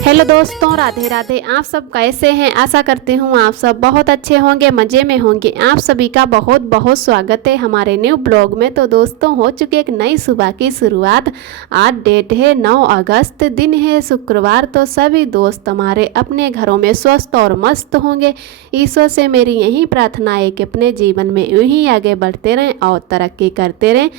Hello दोस्तों, राधे राधे। आप सब कैसे हैं? आशा करती हूँ आप सब बहुत अच्छे होंगे, मज़े में होंगे। आप सभी का बहुत बहुत स्वागत है हमारे न्यू ब्लॉग में। तो दोस्तों, हो चुकी एक नई सुबह की शुरुआत। आज डेट है 9 अगस्त, दिन है शुक्रवार। तो सभी दोस्त हमारे अपने घरों में स्वस्थ और मस्त होंगे। ईश्वर से मेरी यही प्रार्थना है कि अपने जीवन में यूं ही आगे बढ़ते रहें और तरक्की करते रहें।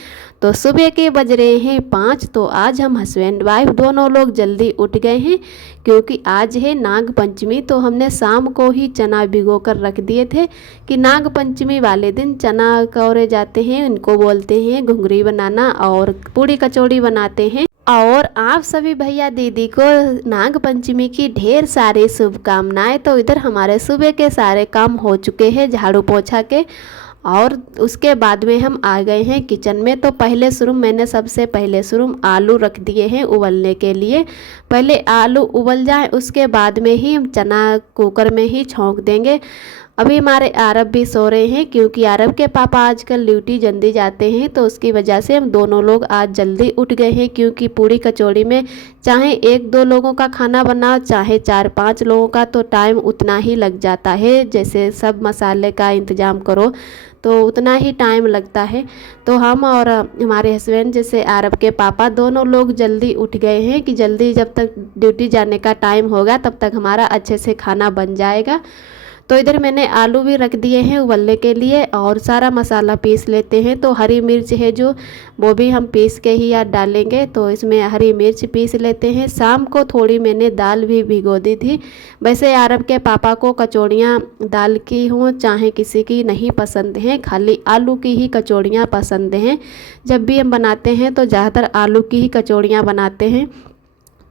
तो सुबह के बज रहे हैं 5। तो आज हम हस्बैंड वाइफ दोनों लोग जल्दी उठ गए हैं क्योंकि आज है नाग पंचमी। तो हमने शाम को ही चना भिगो कर रख दिए थे कि नाग पंचमी वाले दिन चना कौरे जाते हैं, इनको बोलते हैं घुंघरी बनाना, और पूड़ी कचौड़ी बनाते हैं। और आप सभी भैया दीदी को नाग पंचमी की ढेर सारी शुभकामनाएं। तो इधर हमारे सुबह के सारे काम हो चुके हैं झाड़ू पोछा के, और उसके बाद में हम आ गए हैं किचन में। तो मैंने सबसे पहले शुरू आलू रख दिए हैं उबलने के लिए। पहले आलू उबल जाए, उसके बाद में ही हम चना कुकर में ही छौंक देंगे। अभी हमारे आरब भी सो रहे हैं क्योंकि आरब के पापा आजकल ड्यूटी जल्दी जाते हैं, तो उसकी वजह से हम दोनों लोग आज जल्दी उठ गए हैं। क्योंकि पूड़ी कचौड़ी में चाहे 1-2 लोगों का खाना बनाओ, चाहे 4-5 लोगों का, तो टाइम उतना ही लग जाता है। जैसे सब मसाले का इंतज़ाम करो तो उतना ही टाइम लगता है। तो हम और हमारे हस्बैंड जैसे आरब के पापा दोनों लोग जल्दी उठ गए हैं कि जल्दी जब तक ड्यूटी जाने का टाइम होगा तब तक हमारा अच्छे से खाना बन जाएगा। तो इधर मैंने आलू भी रख दिए हैं उबलने के लिए, और सारा मसाला पीस लेते हैं। तो हरी मिर्च है जो, वो भी हम पीस के ही याद डालेंगे। तो इसमें हरी मिर्च पीस लेते हैं। शाम को थोड़ी मैंने दाल भी भिगो दी थी। वैसे अरब के पापा को कचौड़ियाँ दाल की हों चाहे किसी की नहीं पसंद हैं, खाली आलू की ही कचौड़ियाँ पसंद हैं। जब भी हम बनाते हैं तो ज़्यादातर आलू की ही कचौड़ियाँ बनाते हैं।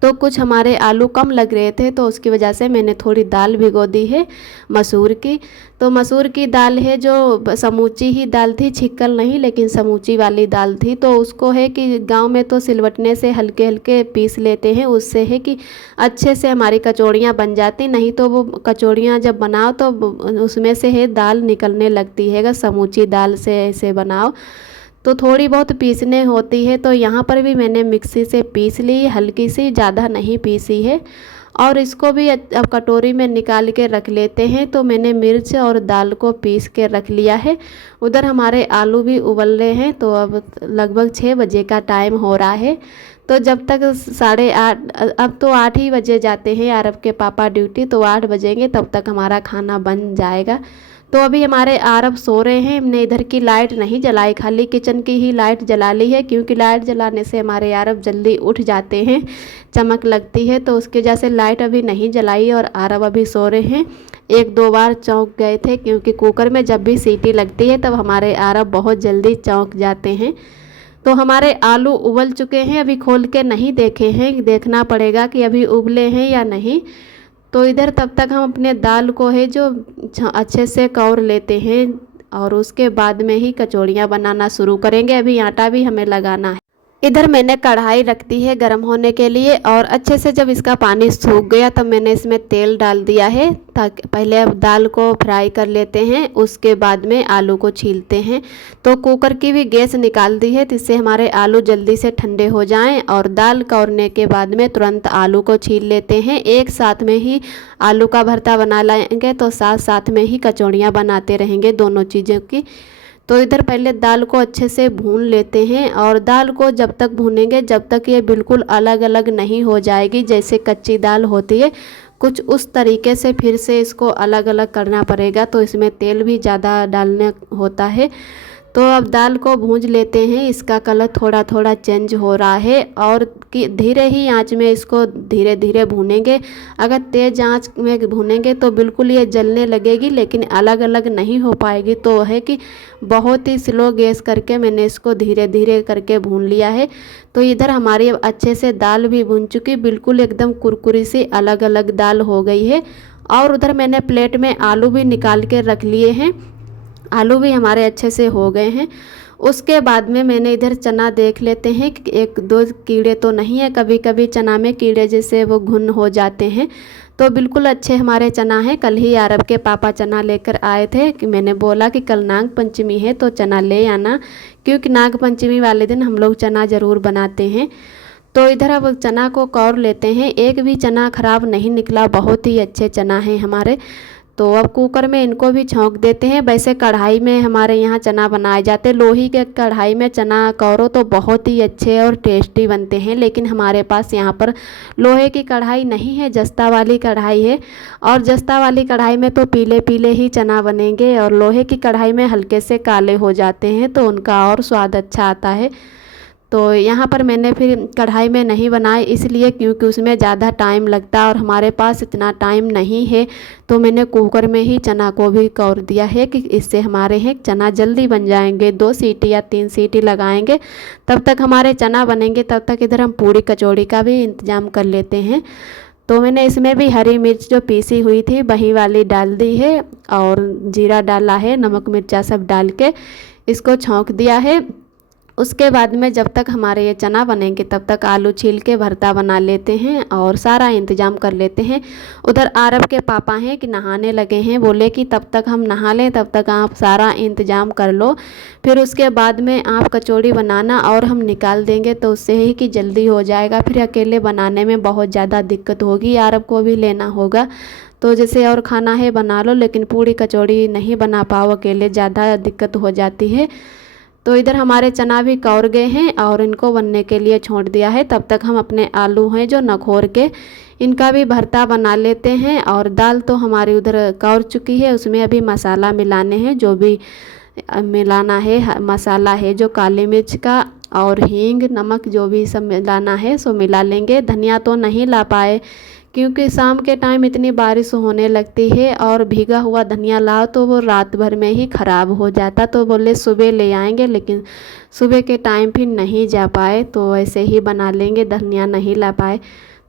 तो कुछ हमारे आलू कम लग रहे थे, तो उसकी वजह से मैंने थोड़ी दाल भिगो दी है मसूर की। तो मसूर की दाल है जो समूची ही दाल थी, छिकल नहीं, लेकिन समूची वाली दाल थी। तो उसको है कि गांव में तो सिलवटने से हल्के हल्के पीस लेते हैं, उससे है कि अच्छे से हमारी कचौड़ियाँ बन जाती। नहीं तो वो कचौड़ियाँ जब बनाओ तो उसमें से है दाल निकलने लगती है। अगर समूची दाल से ऐसे बनाओ तो थोड़ी बहुत पीसने होती है। तो यहाँ पर भी मैंने मिक्सी से पीस ली, हल्की सी, ज़्यादा नहीं पीसी है। और इसको भी अब कटोरी में निकाल के रख लेते हैं। तो मैंने मिर्च और दाल को पीस के रख लिया है। उधर हमारे आलू भी उबल रहे हैं। तो अब लगभग 6 बजे का टाइम हो रहा है। तो जब तक 8:30, अब तो 8 ही बजे जाते हैं अरब के पापा ड्यूटी, तो 8 बजेंगे तब तक हमारा खाना बन जाएगा। तो अभी हमारे आरब सो रहे हैं। हमने इधर की लाइट नहीं जलाई, खाली किचन की ही लाइट जला ली है क्योंकि लाइट जलाने से हमारे आरब जल्दी उठ जाते हैं, चमक लगती है। तो उसकी वजह से लाइट अभी नहीं जलाई और आरब अभी सो रहे हैं। 1-2 बार चौंक गए थे क्योंकि कुकर में जब भी सीटी लगती है तब हमारे आरब बहुत जल्दी चौंक जाते हैं। तो हमारे आलू उबल चुके हैं, अभी खोल के नहीं देखे हैं, देखना पड़ेगा कि अभी उबले हैं या नहीं। तो इधर तब तक हम अपने दाल को है जो अच्छे से कौर लेते हैं, और उसके बाद में ही कचौड़ियाँ बनाना शुरू करेंगे। अभी आटा भी हमें लगाना है। इधर मैंने कढ़ाई रख दी है गर्म होने के लिए, और अच्छे से जब इसका पानी सूख गया तब मैंने इसमें तेल डाल दिया है। ताकि पहले अब दाल को फ्राई कर लेते हैं, उसके बाद में आलू को छीलते हैं। तो कुकर की भी गैस निकाल दी है, जिससे हमारे आलू जल्दी से ठंडे हो जाएं। और दाल कौरने के बाद में तुरंत आलू को छील लेते हैं। एक साथ में ही आलू का भरता बना लेंगे तो साथ साथ में ही कचौड़ियाँ बनाते रहेंगे दोनों चीज़ों की। तो इधर पहले दाल को अच्छे से भून लेते हैं, और दाल को जब तक भूनेंगे जब तक ये बिल्कुल अलग अलग नहीं हो जाएगी, जैसे कच्ची दाल होती है कुछ उस तरीके से फिर से इसको अलग अलग करना पड़ेगा। तो इसमें तेल भी ज़्यादा डालना होता है। तो अब दाल को भूंज लेते हैं। इसका कलर थोड़ा थोड़ा चेंज हो रहा है, और कि धीरे ही आंच में इसको धीरे धीरे भूनेंगे। अगर तेज़ आंच में भूनेंगे तो बिल्कुल ये जलने लगेगी, लेकिन अलग अलग नहीं हो पाएगी। तो है कि बहुत ही स्लो गैस करके मैंने इसको धीरे धीरे करके भून लिया है। तो इधर हमारी अब अच्छे से दाल भी भून चुकी, बिल्कुल एकदम कुरकुरी सी अलग अलग दाल हो गई है। और उधर मैंने प्लेट में आलू भी निकाल के रख लिए हैं। आलू भी हमारे अच्छे से हो गए हैं। उसके बाद में मैंने इधर चना देख लेते हैं कि 1-2 कीड़े तो नहीं है। कभी कभी चना में कीड़े जैसे वो घुन हो जाते हैं। तो बिल्कुल अच्छे हमारे चना हैं। कल ही अरब के पापा चना लेकर आए थे कि मैंने बोला कि कल नाग पंचमी है तो चना ले आना, क्योंकि नाग पंचमी वाले दिन हम लोग चना ज़रूर बनाते हैं। तो इधर अब चना को कौर लेते हैं। एक भी चना ख़राब नहीं निकला, बहुत ही अच्छे चना हैं हमारे। तो अब कुकर में इनको भी छौंक देते हैं। वैसे कढ़ाई में हमारे यहाँ चना बनाए जाते, लोही के कढ़ाई में चना कौरो तो बहुत ही अच्छे और टेस्टी बनते हैं, लेकिन हमारे पास यहाँ पर लोहे की कढ़ाई नहीं है, जस्ता वाली कढ़ाई है। और जस्ता वाली कढ़ाई में तो पीले पीले ही चना बनेंगे, और लोहे की कढ़ाई में हल्के से काले हो जाते हैं, तो उनका और स्वाद अच्छा आता है। तो यहाँ पर मैंने फिर कढ़ाई में नहीं बनाए, इसलिए क्योंकि उसमें ज़्यादा टाइम लगता है और हमारे पास इतना टाइम नहीं है। तो मैंने कुकर में ही चना को भी कौर दिया है कि इससे हमारे हैं चना जल्दी बन जाएंगे। 2 सीटी या 3 सीटी लगाएंगे, तब तक हमारे चना बनेंगे। तब तक इधर हम पूरी कचौड़ी का भी इंतज़ाम कर लेते हैं। तो मैंने इसमें भी हरी मिर्च जो पीसी हुई थी वही वाली डाल दी है, और जीरा डाला है, नमक मिर्चा सब डाल के इसको छौंक दिया है। उसके बाद में जब तक हमारे ये चना बनेंगे तब तक आलू छील के भरता बना लेते हैं और सारा इंतज़ाम कर लेते हैं। उधर आरब के पापा हैं कि नहाने लगे हैं, बोले कि तब तक हम नहा लें, तब तक आप सारा इंतज़ाम कर लो, फिर उसके बाद में आप कचौड़ी बनाना और हम निकाल देंगे, तो उससे ही कि जल्दी हो जाएगा। फिर अकेले बनाने में बहुत ज़्यादा दिक्कत होगी, आरब को भी लेना होगा। तो जैसे और खाना है बना लो, लेकिन पूरी कचौड़ी नहीं बना पाओ अकेले, ज़्यादा दिक्कत हो जाती है। तो इधर हमारे चना भी कौर गए हैं और इनको बनने के लिए छोड़ दिया है। तब तक हम अपने आलू हैं जो नखोर के इनका भी भरता बना लेते हैं। और दाल तो हमारी उधर कौर चुकी है, उसमें अभी मसाला मिलाने हैं, जो भी मिलाना है मसाला है, जो काली मिर्च का और हींग नमक जो भी सब मिलाना है सो मिला लेंगे। धनिया तो नहीं ला पाए क्योंकि शाम के टाइम इतनी बारिश होने लगती है, और भीगा हुआ धनिया लाओ तो वो रात भर में ही ख़राब हो जाता। तो बोले सुबह ले आएंगे, लेकिन सुबह के टाइम फिर नहीं जा पाए, तो ऐसे ही बना लेंगे, धनिया नहीं ला पाए।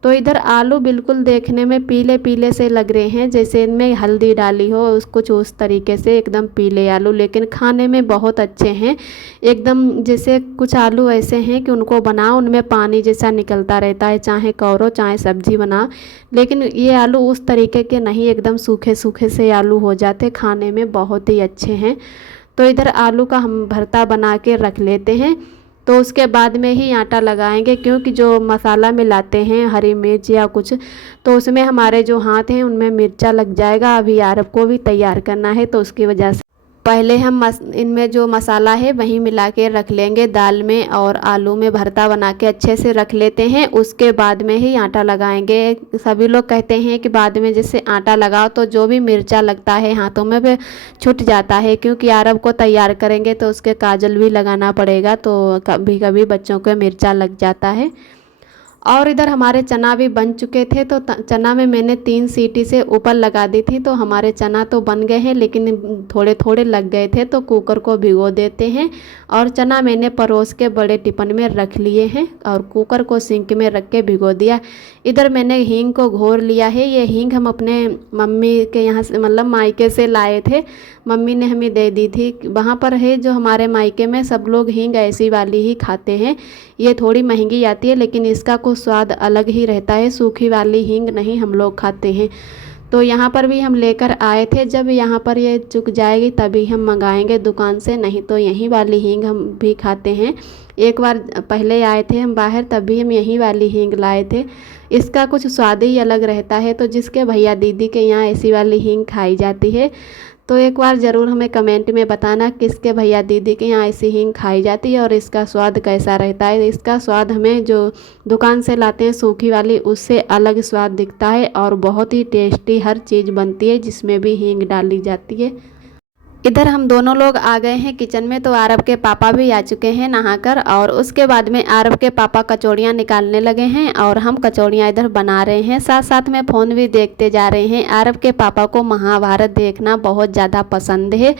तो इधर आलू बिल्कुल देखने में पीले पीले से लग रहे हैं, जैसे इनमें हल्दी डाली हो, कुछ उस तरीके से एकदम पीले आलू, लेकिन खाने में बहुत अच्छे हैं एकदम। जैसे कुछ आलू ऐसे हैं कि उनको बनाओ उनमें पानी जैसा निकलता रहता है, चाहे कौरो चाहे सब्जी बनाओ, लेकिन ये आलू उस तरीके के नहीं, एकदम सूखे सूखे से आलू हो जाते, खाने में बहुत ही अच्छे हैं। तो इधर आलू का हम भरता बना के रख लेते हैं। तो उसके बाद में ही आटा लगाएंगे, क्योंकि जो मसाला मिलाते हैं हरी मिर्च या कुछ, तो उसमें हमारे जो हाथ हैं उनमें मिर्चा लग जाएगा। अभी अरब को भी तैयार करना है, तो उसकी वजह से पहले हम इनमें जो मसाला है वही मिला के रख लेंगे, दाल में और आलू में भरता बना के अच्छे से रख लेते हैं। उसके बाद में ही आटा लगाएंगे। सभी लोग कहते हैं कि बाद में जैसे आटा लगाओ तो जो भी मिर्चा लगता है हाथों में भी छूट जाता है, क्योंकि अरब को तैयार करेंगे तो उसके काजल भी लगाना पड़ेगा, तो कभी कभी बच्चों को मिर्चा लग जाता है। और इधर हमारे चना भी बन चुके थे, तो चना में मैंने 3 सीटी से ऊपर लगा दी थी, तो हमारे चना तो बन गए हैं, लेकिन थोड़े थोड़े लग गए थे, तो कुकर को भिगो देते हैं। और चना मैंने परोस के बड़े टिफिन में रख लिए हैं और कुकर को सिंक में रख के भिगो दिया। इधर मैंने हींग को घोर लिया है। ये हींग हम अपने मम्मी के यहाँ से मतलब मायके से लाए थे, मम्मी ने हमें दे दी थी। वहाँ पर है जो हमारे मायके में सब लोग हींग ऐसी वाली ही खाते हैं। ये थोड़ी महंगी आती है, लेकिन इसका कुछ स्वाद अलग ही रहता है, सूखी वाली हींग नहीं हम लोग खाते हैं। तो यहाँ पर भी हम लेकर आए थे, जब यहाँ पर ये चुक जाएगी तभी हम मंगाएंगे दुकान से, नहीं तो यहीं वाली हींग हम भी खाते हैं। एक बार पहले आए थे हम बाहर, तभी हम यहीं वाली हींग लाए थे। इसका कुछ स्वाद ही अलग रहता है। तो जिसके भैया दीदी के यहाँ ऐसी वाली हींग खाई जाती है, तो एक बार ज़रूर हमें कमेंट में बताना किसके भैया दीदी के यहाँ ऐसी हींग खाई जाती है और इसका स्वाद कैसा रहता है। इसका स्वाद हमें जो दुकान से लाते हैं सूखी वाली, उससे अलग स्वाद दिखता है और बहुत ही टेस्टी हर चीज़ बनती है जिसमें भी हींग डाली जाती है। इधर हम दोनों लोग आ गए हैं किचन में, तो आरब के पापा भी आ चुके हैं नहाकर, और उसके बाद में आरब के पापा कचौड़ियाँ निकालने लगे हैं और हम कचौड़ियाँ इधर बना रहे हैं, साथ साथ में फ़ोन भी देखते जा रहे हैं। आरब के पापा को महाभारत देखना बहुत ज़्यादा पसंद है,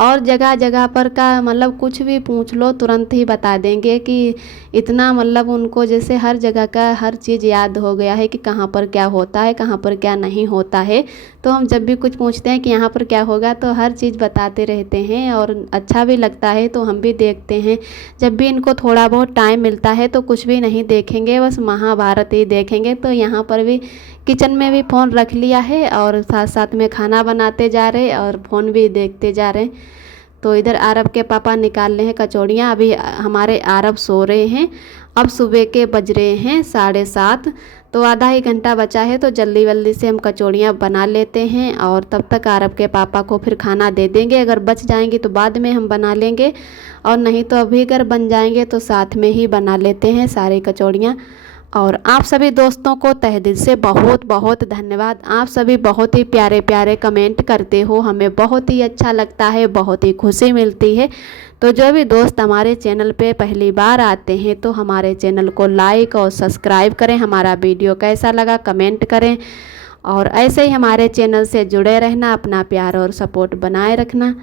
और जगह जगह पर का मतलब कुछ भी पूछ लो तुरंत ही बता देंगे कि इतना मतलब उनको जैसे हर जगह का हर चीज़ याद हो गया है कि कहाँ पर क्या होता है, कहाँ पर क्या नहीं होता है। तो हम जब भी कुछ पूछते हैं कि यहाँ पर क्या होगा, तो हर चीज़ बताते रहते हैं और अच्छा भी लगता है, तो हम भी देखते हैं। जब भी इनको थोड़ा बहुत टाइम मिलता है तो कुछ भी नहीं देखेंगे, बस महाभारत ही देखेंगे। तो यहाँ पर भी किचन में भी फ़ोन रख लिया है और साथ साथ में खाना बनाते जा रहे और फ़ोन भी देखते जा रहे। तो इधर आरब के पापा निकाल रहे हैं कचौड़ियाँ। अभी हमारे आरब सो रहे हैं। अब सुबह के बज रहे हैं 7:30, तो आधा ही घंटा बचा है, तो जल्दी जल्दी से हम कचौड़ियाँ बना लेते हैं और तब तक आरब के पापा को फिर खाना दे देंगे। अगर बच जाएंगी तो बाद में हम बना लेंगे, और नहीं तो अभी अगर बन जाएंगे तो साथ में ही बना लेते हैं सारी कचौड़ियाँ। और आप सभी दोस्तों को तहे दिल से बहुत बहुत धन्यवाद। आप सभी बहुत ही प्यारे प्यारे कमेंट करते हो, हमें बहुत ही अच्छा लगता है, बहुत ही खुशी मिलती है। तो जो भी दोस्त हमारे चैनल पे पहली बार आते हैं तो हमारे चैनल को लाइक और सब्सक्राइब करें। हमारा वीडियो कैसा लगा कमेंट करें, और ऐसे ही हमारे चैनल से जुड़े रहना, अपना प्यार और सपोर्ट बनाए रखना।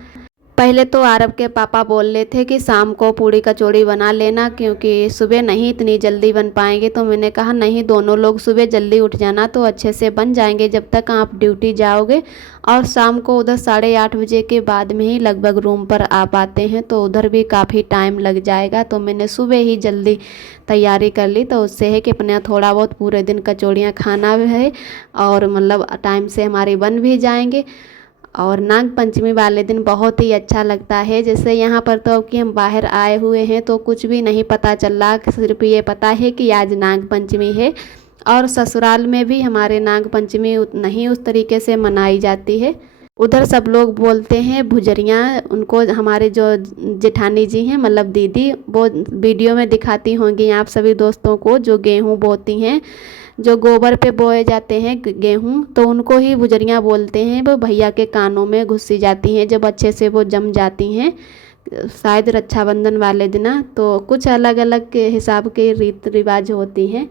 पहले तो आरब के पापा बोल रहे थे कि शाम को पूड़ी कचौड़ी बना लेना, क्योंकि सुबह नहीं इतनी जल्दी बन पाएंगे। तो मैंने कहा नहीं, दोनों लोग सुबह जल्दी उठ जाना तो अच्छे से बन जाएंगे जब तक आप ड्यूटी जाओगे। और शाम को उधर 8:30 बजे के बाद में ही लगभग रूम पर आ पाते हैं, तो उधर भी काफ़ी टाइम लग जाएगा। तो मैंने सुबह ही जल्दी तैयारी कर ली, तो उससे है कि अपने थोड़ा बहुत पूरे दिन कचौड़ियाँ खाना भी है और मतलब टाइम से हमारी बन भी जाएंगे। और नाग पंचमी वाले दिन बहुत ही अच्छा लगता है। जैसे यहाँ पर तो कि हम बाहर आए हुए हैं तो कुछ भी नहीं पता चल रहा, सिर्फ ये पता है कि आज नाग पंचमी है। और ससुराल में भी हमारे नाग पंचमी नहीं उस तरीके से मनाई जाती है। उधर सब लोग बोलते हैं भुजरियाँ, उनको हमारे जो जेठानी जी हैं मतलब दीदी, वो वीडियो में दिखाती होंगी आप सभी दोस्तों को, जो गेहूँ बोती हैं, जो गोबर पे बोए जाते हैं गेहूँ, तो उनको ही भुजरियाँ बोलते हैं। वो भैया के कानों में घुसी जाती हैं जब अच्छे से वो जम जाती हैं, शायद रक्षाबंधन वाले दिन। तो कुछ अलग अलग के हिसाब के रीत रिवाज होती हैं।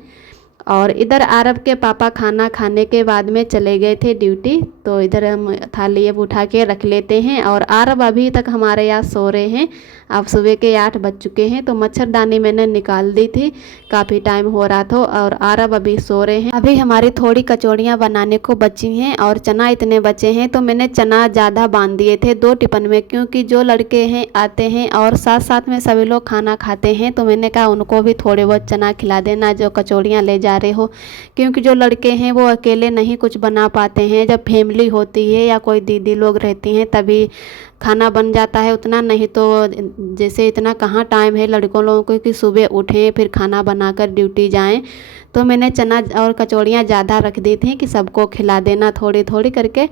और इधर आरब के पापा खाना खाने के बाद में चले गए थे ड्यूटी, तो इधर हम थाली अब उठा के रख लेते हैं। और आरब अभी तक हमारे यहाँ सो रहे हैं। अब सुबह के 8 बज चुके हैं, तो मच्छरदानी मैंने निकाल दी थी, काफ़ी टाइम हो रहा था। और आरब अभी सो रहे हैं। अभी हमारी थोड़ी कचौड़ियाँ बनाने को बची हैं और चना इतने बचे हैं, तो मैंने चना ज़्यादा बांध दिए थे 2 टिफिन में, क्योंकि जो लड़के हैं आते हैं और साथ साथ में सभी लोग खाना खाते हैं, तो मैंने कहा उनको भी थोड़े बहुत चना खिला देना जो कचौड़ियाँ ले जा रहे हो। क्योंकि जो लड़के हैं वो अकेले नहीं कुछ बना पाते हैं, जब फैमिली होती है या कोई दीदी लोग रहती हैं तभी खाना बन जाता है, उतना नहीं तो जैसे इतना कहाँ टाइम है लड़कों लोगों को कि सुबह उठें फिर खाना बनाकर ड्यूटी जाएं। तो मैंने चना और कचौड़ियाँ ज़्यादा रख दी थी कि सबको खिला देना थोड़ी थोड़ी करके।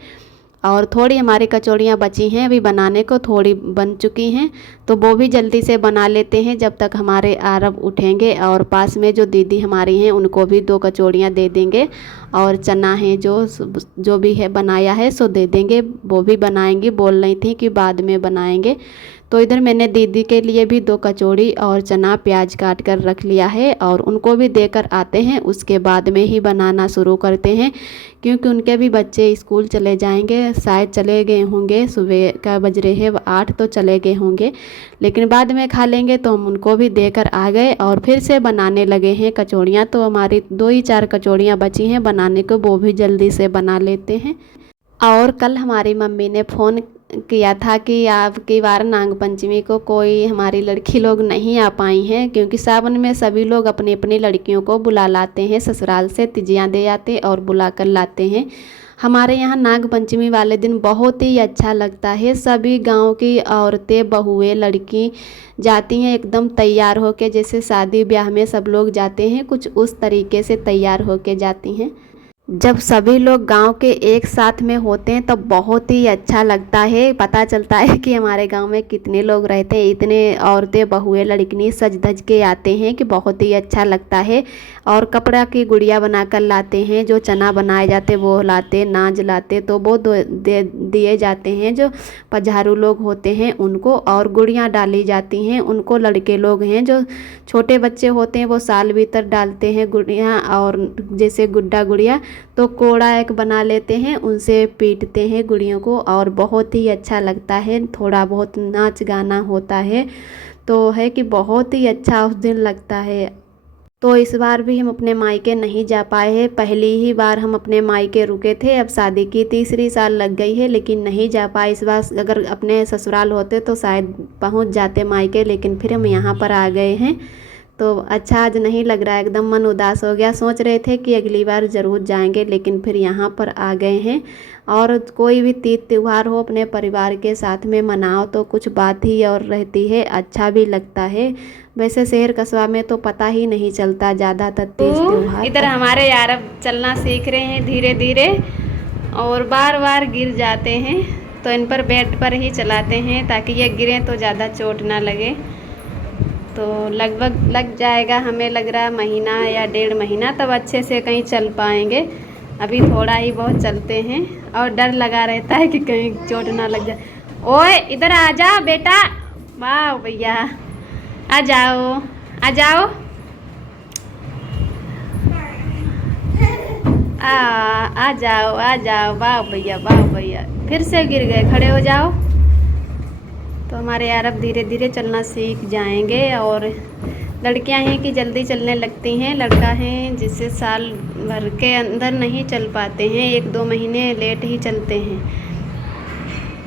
और थोड़ी हमारी कचौड़ियाँ बची हैं अभी बनाने को, थोड़ी बन चुकी हैं, तो वो भी जल्दी से बना लेते हैं जब तक हमारे आरब उठेंगे। और पास में जो दीदी हमारी हैं उनको भी 2 कचौड़ियाँ दे देंगे, और चना है जो भी है बनाया है सो दे देंगे, वो भी बनाएंगी। बोल रही थी कि बाद में बनाएंगे। तो इधर मैंने दीदी के लिए भी 2 कचौड़ी और चना प्याज काट कर रख लिया है, और उनको भी देकर आते हैं, उसके बाद में ही बनाना शुरू करते हैं। क्योंकि उनके भी बच्चे स्कूल चले जाएंगे, शायद चले गए होंगे, सुबह का बज रहे हैं 8 तो चले गए होंगे, लेकिन बाद में खा लेंगे। तो हम उनको भी देकर आ गए और फिर से बनाने लगे हैं कचौड़ियाँ। तो हमारी 2 ही 4 कचौड़ियाँ बची हैं बनाने को, वो भी जल्दी से बना लेते हैं। और कल हमारी मम्मी ने फ़ोन किया था कि आपकी बार नाग पंचमी को कोई हमारी लड़की लोग नहीं आ पाई हैं, क्योंकि सावन में सभी लोग अपनी अपनी लड़कियों को बुला लाते हैं, ससुराल से तिजियाँ दे आते और बुला कर लाते हैं। हमारे यहाँ नाग पंचमी वाले दिन बहुत ही अच्छा लगता है। सभी गांव की औरतें, बहुएं, लड़की जाती हैं एकदम तैयार होके, जैसे शादी ब्याह में सब लोग जाते हैं, कुछ उस तरीके से तैयार होके जाती हैं। जब सभी लोग गांव के एक साथ में होते हैं तो बहुत ही अच्छा लगता है। पता चलता है कि हमारे गांव में कितने लोग रहते हैं, इतने औरतें, बहुएं, लड़कियां सज धज के आते हैं कि बहुत ही अच्छा लगता है। और कपड़ा की गुड़िया बनाकर लाते हैं, जो चना बनाए जाते वो लाते, नाज लाते तो वो दिए जाते हैं जो पझारू लोग होते हैं उनको। और गुड़ियाँ डाली जाती हैं उनको, लड़के लोग हैं जो छोटे बच्चे होते हैं वो साल भीतर डालते हैं गुड़ियाँ, और जैसे गुड्डा गुड़िया तो कोड़ा एक बना लेते हैं, उनसे पीटते हैं गुड़ियों को, और बहुत ही अच्छा लगता है। थोड़ा बहुत नाच गाना होता है, तो है कि बहुत ही अच्छा उस दिन लगता है। तो इस बार भी हम अपने मायके नहीं जा पाए हैं, पहली ही बार हम अपने मायके रुके थे। अब शादी की 3री साल लग गई है लेकिन नहीं जा पाए इस बार। अगर अपने ससुराल होते तो शायद पहुंच जाते मायके, लेकिन फिर हम यहाँ पर आ गए हैं। तो अच्छा आज नहीं लग रहा है, एकदम मन उदास हो गया। सोच रहे थे कि अगली बार ज़रूर जाएंगे, लेकिन फिर यहाँ पर आ गए हैं। और कोई भी तीज त्यौहार हो अपने परिवार के साथ में मनाओ तो कुछ बात ही और रहती है, अच्छा भी लगता है। वैसे शहर कस्बा में तो पता ही नहीं चलता ज़्यादातर तीज त्यौहार। इधर हमारे यार अब चलना सीख रहे हैं धीरे धीरे और बार बार गिर जाते हैं, तो इन पर बेड पर ही चलाते हैं ताकि ये गिरें तो ज़्यादा चोट ना लगे। तो लगभग लग जाएगा, हमें लग रहा है महीना या 1.5 महीना, तब अच्छे से कहीं चल पाएंगे। अभी थोड़ा ही बहुत चलते हैं और डर लगा रहता है कि कहीं चोट ना लग जाए। ओए इधर आ जा बेटा, वाह भैया आ जाओ आ जाओ। आ जाओ आ जाओ, वाह भैया वाह भैया। फिर से गिर गए, खड़े हो जाओ। तो हमारे यार अब धीरे धीरे चलना सीख जाएंगे। और लड़कियां हैं कि जल्दी चलने लगती हैं, लड़का हैं जिससे साल भर के अंदर नहीं चल पाते हैं, 1-2 महीने लेट ही चलते हैं।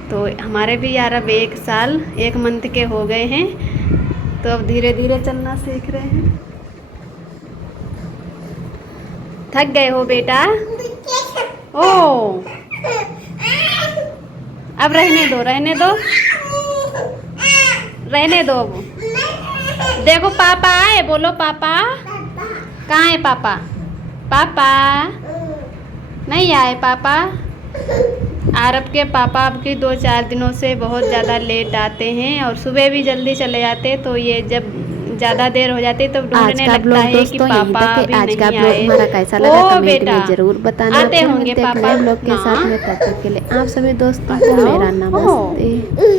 तो हमारे भी यार अब 1 साल 1 मंथ के हो गए हैं, तो अब धीरे धीरे चलना सीख रहे हैं। थक गए हो बेटा? ओ अब रहने दो रहने दो रहने दो। अब देखो पापा आए, बोलो पापा। कहाँ है पापा? पापा नहीं आए पापा। आरब के पापा आपके 2-4 दिनों से बहुत ज़्यादा लेट आते हैं और सुबह भी जल्दी चले जाते, तो ये जब ज़्यादा देर हो जाती है तो ढूंढने लगता है कि पापा अभी आज का नहीं ब्लॉग आए। हमारा कैसा लगा ओ कमेंट बेटा में जरूर बताना। आते फिर होंगे मिलते हैं एक पापा। नए ब्लॉग के साथ में, तब तक के लिए आप सभी दोस्तों को मेरा नमस्ते।